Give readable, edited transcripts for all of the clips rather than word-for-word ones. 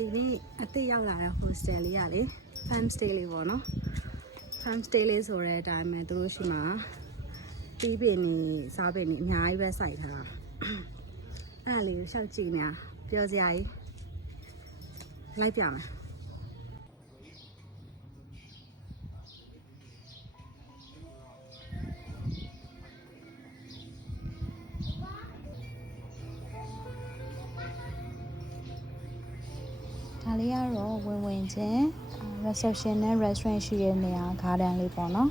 ဒီနေ့အသစ်ရောက်လာတဲ့ hostel လေးရလေ farm stay လေးပေါ့နော် farm stay လေးဆိုတဲ့အတိုင်းပဲသူတို့ရှိမှာတီးပင်နေစားပင်နေအများကြီးပဲစိုက်ထားတာအဲ့ဒါလေးကိုရှောက်ကြည့်နေတာပြောစရာကြီးလိုက်ပြမယ်ဒါလေးကတော့ဝင်ချင်း reception နဲ့ restaurant ရှိတဲ့နေရာ garden လေးပေါ့နော်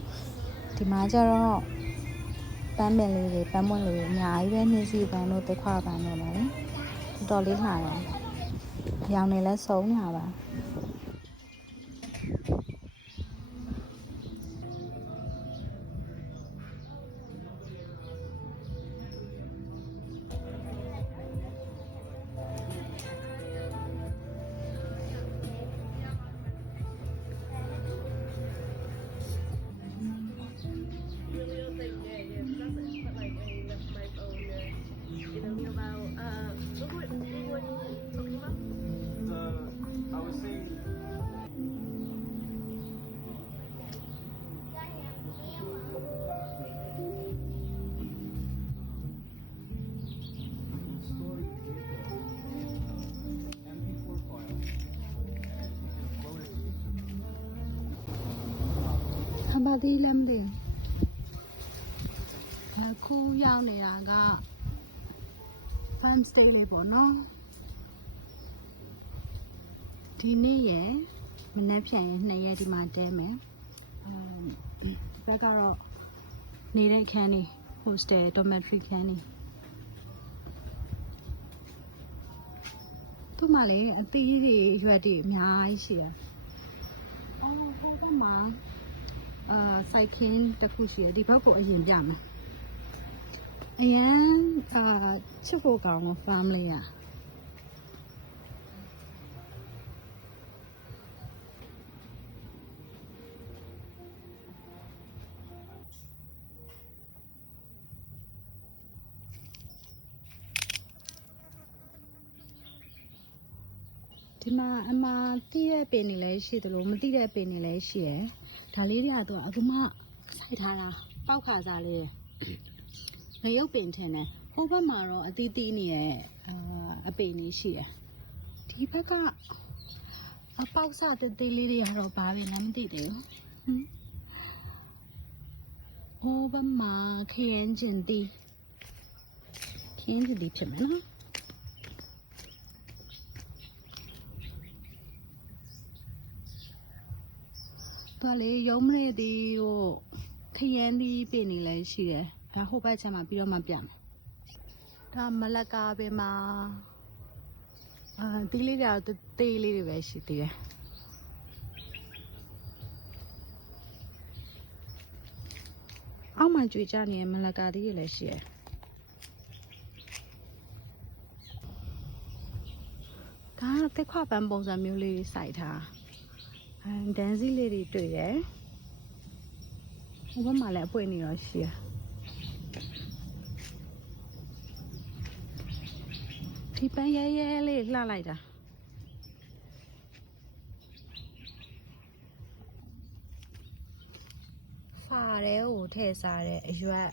ဒီမှာကျတော့ပန်းပင်လေးတွေပန်းမွင့်လေးတွေအများကြီးပဲနှင်းစီပန်းတို့တခွပန်းတို့လည်းလေတော်လေးလှတယ်ရောင်နေလဲစုံနေတာပါဘာဒီလမ်းလေးအခုရောက်နေတာက farm stay လေးပေါ့နော်ဒီနေ့ရယ်မနေ့ပြန်ရယ်2ရက်ဒီမှာတဲမယ်ဒီဘက်ကတော့နေတဲ့ခန်းနေ hostel dormitory ခန်းနေသူ့မှာလေအသီးတွေရွက်တွေအများကြီးရှိတယ်အော်ဟိုဘက်မှာစိုက်ခင်းတစ်ခုရှိတယ်ဒီဘက်ကိုအရင်ပြမယ်အရင်ချစ်ဖို့ကောင်းလို့ farm လေးอ่ะဒီမှာတိတဲ့ပင်တွေလည်းရှိတယ်လို့မတိတဲ့ပင်တွေလည်းရှိရယ်ဒါလေးတွေကတော့အခုမှစိုက်ထားတာပေါက်ခါစားလေးငရုတ်ပင်ထင်တယ်ဟိုဘက်မှာတော့အသီးသီးနေရဲ့အပင်လေးရှိရယ်ဒီဘက်ကအပေါက်စားတဲ့သေးလေးတွေကတော့ဘာပဲလည်းမသိသေးဘူးဟိုဘက်မှာခရင်ကျင်တီဖြစ်မယ်နော်တော်လေရုံးမရသေးတို့ခရမ်းသီးပင်နေလည်းရှိတယ်ဒါဟိုဘက်ချက်မှာပြီးတော့မှပြမယ်ဒါမလကာပင်မှာတီးလေးတွေတော့တေးလေးတွေပဲရှိသေးတယ်အောက်မှာကြွေကြနေမလကာသီးတွေလည်းရှိတယ်ဒါကတက်ခွပန်းပုံစံမျိုးလေးစိုက်ထားဒန်စီလေးတွေတွေ့တယ်ဟိုဘက်မှာလည်းအပွင့်နေတော့ရှိရဒီပန်းရဲလေးလှလိုက်တာဖာရဲကိုထည့်စားတဲ့အရွက်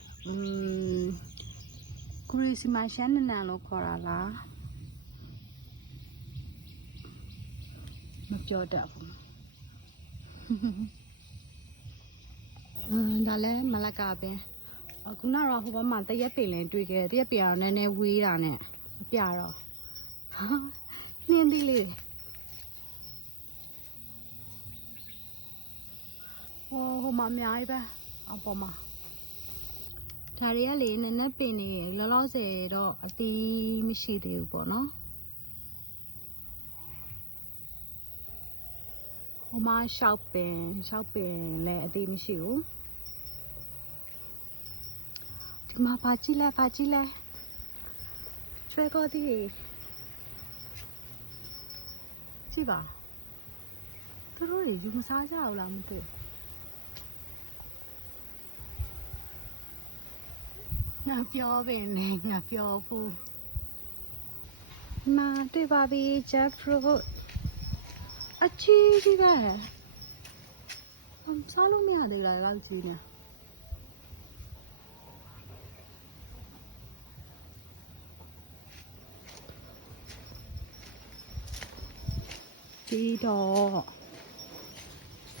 ကိုရီစီမာရှန်နန်လို့ခေါ်တာလားမပြောတတ်ဘူးဒါလည်းမလကာပင်ခုနကတော့ဟိုဘက်မှာတရက်ပင်လည်းတွေ့ခဲ့တရက်ပင်ကတော့နည်းနည်းဝေးတာနဲ့မပြတော့နှင်းသီးလေးဟိုမှာအများကြီးပဲအပေါ်မှာဒါတွေကလေနည်းနည်းပင်နေလောလောဆယ်တော့အသီးမရှိသေးဘူးပေါ့နော်ဟိုမှာရှောက်ပင်လည်းအသေးမရှိဘူးဒီမှာပါကြည့်လဲကျွဲကောသီးကြည့်ပါသူတို့တွေယူမစားကြဘူးလားမသိငါပြောပင်နေငါပြောဘူး မှာတွေ့ပါပြီ jackfruit အကြီးကြီးပဲစားလို့မရသေးလားလောက်ကြီးနေကြီးတော့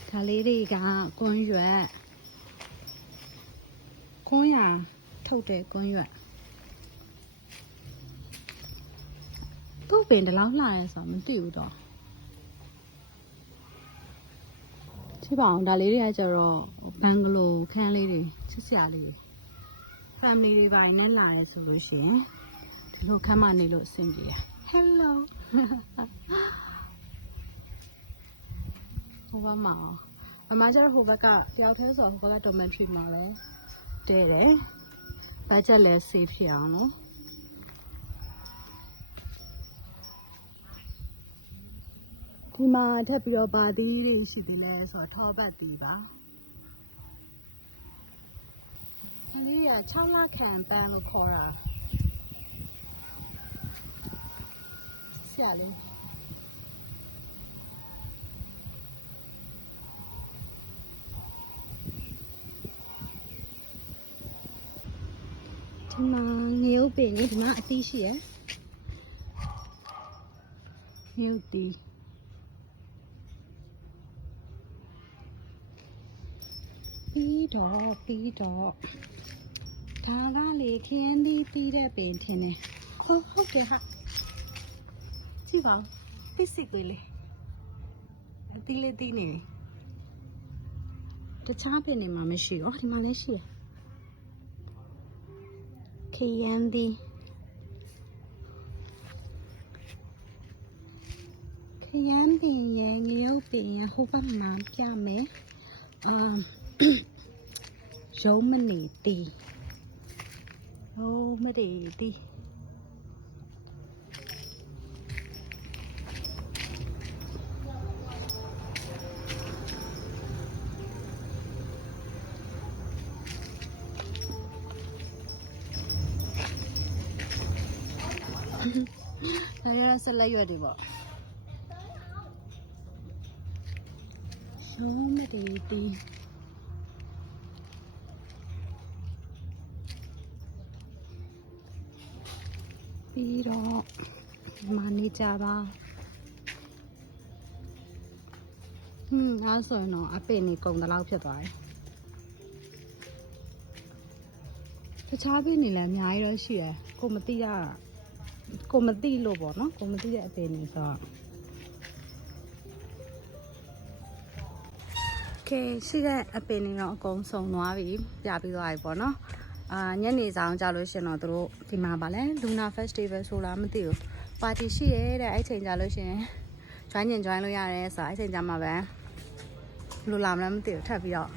ဒါလေးတွေကကွန်းရွက်ခွန်းရထုတ်တဲ့ကွန်းရွက်သူ့ပင်တလောက်လှရဲဆိုတော့မသိဘူးတော့ကြည့်ပါအောင်ဒါလေးတွေကကျတော့ဘန်ဂလိုခန်းလေးတွေချစ်စရာလေး family တွေပါနဲ့လာရဲဆိုလို့ရှိရင်ဒီလိုခန်းမနေလို့အဆင်ပြေရ hello ဟိုဘက်မှာမမကျတော့ဟိုဘက်ကတယောက်တည်းဆိုဟိုဘက်က dormitory မှာလဲတဲတယ် budget လဲ save ဖြစ်အောင်နော်ဒီမှာထပ်ပြီးတော့ပါသီးတွေရှိသေးလဲဆိုတော့ထောပတ်သီးပါဒီလေးက6လခံပန်းလို့ခေါ်တာဆရာလေးဒီမှာငရုတ်ပင်ကြီးဒီမှာအသီးရှိရယ်ငရုတ်သီးပြီးတော့ဒါကလေခရမ်းသီးပြီးတဲ့ပင်ထင်တယ်ဟုတ်တယ်ဟာကြည့်ပါဦးသိစိတ်လေးလေအသီးလေးသီးနေတယ်တခြားပင်တွေမှာမရှိဘူးဒီမှာလည်းရှိတယ်ခရမ်းသီးခရမ်းပင်ရဲ့ငရုတ်ပင်ရဲ့ဟိုဘက်မှာပြမယ်ရုံးမနေတီးရုံးမနေတီးဒါရဆက်လက်ရွက်တွေပေါ့ရုံးမနေတီးပြီးတော့မာနေကြပါအဲ့ဆိုရင်တော့အပင်နေကုန်တလောက်ဖြစ်သွားတယ်တခြားပင်နေလည်းအများကြီးတော့ရှိရယ်ကိုမသိရကိုမသိလို့ပေါ့နော်ကိုမသိတဲ့အပင်နေဆိုတော့ကဲရှိတဲ့အပင်တွေတော့အကုန်စုံသွားပြီပြပြီးသွားပြီပေါ့နော်ညနေဆောင်ကြလို့ရှင်တော့တို့ဒီမှာပါလဲ Luna Festival ဆိုလားမသိဘူးပါတီရှိရဲတဲ့အဲ့ချိန်ကြလို့ရှင် join လို့ရတယ်ဆိုတော့အဲ့ချိန်ကြမှာပဲဘယ်လိုလာမလဲမသိဘူးထပ်ပြီးတော့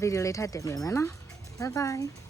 ဗီဒီယိုလေးထပ်တင်ပေးမယ်နော် bye bye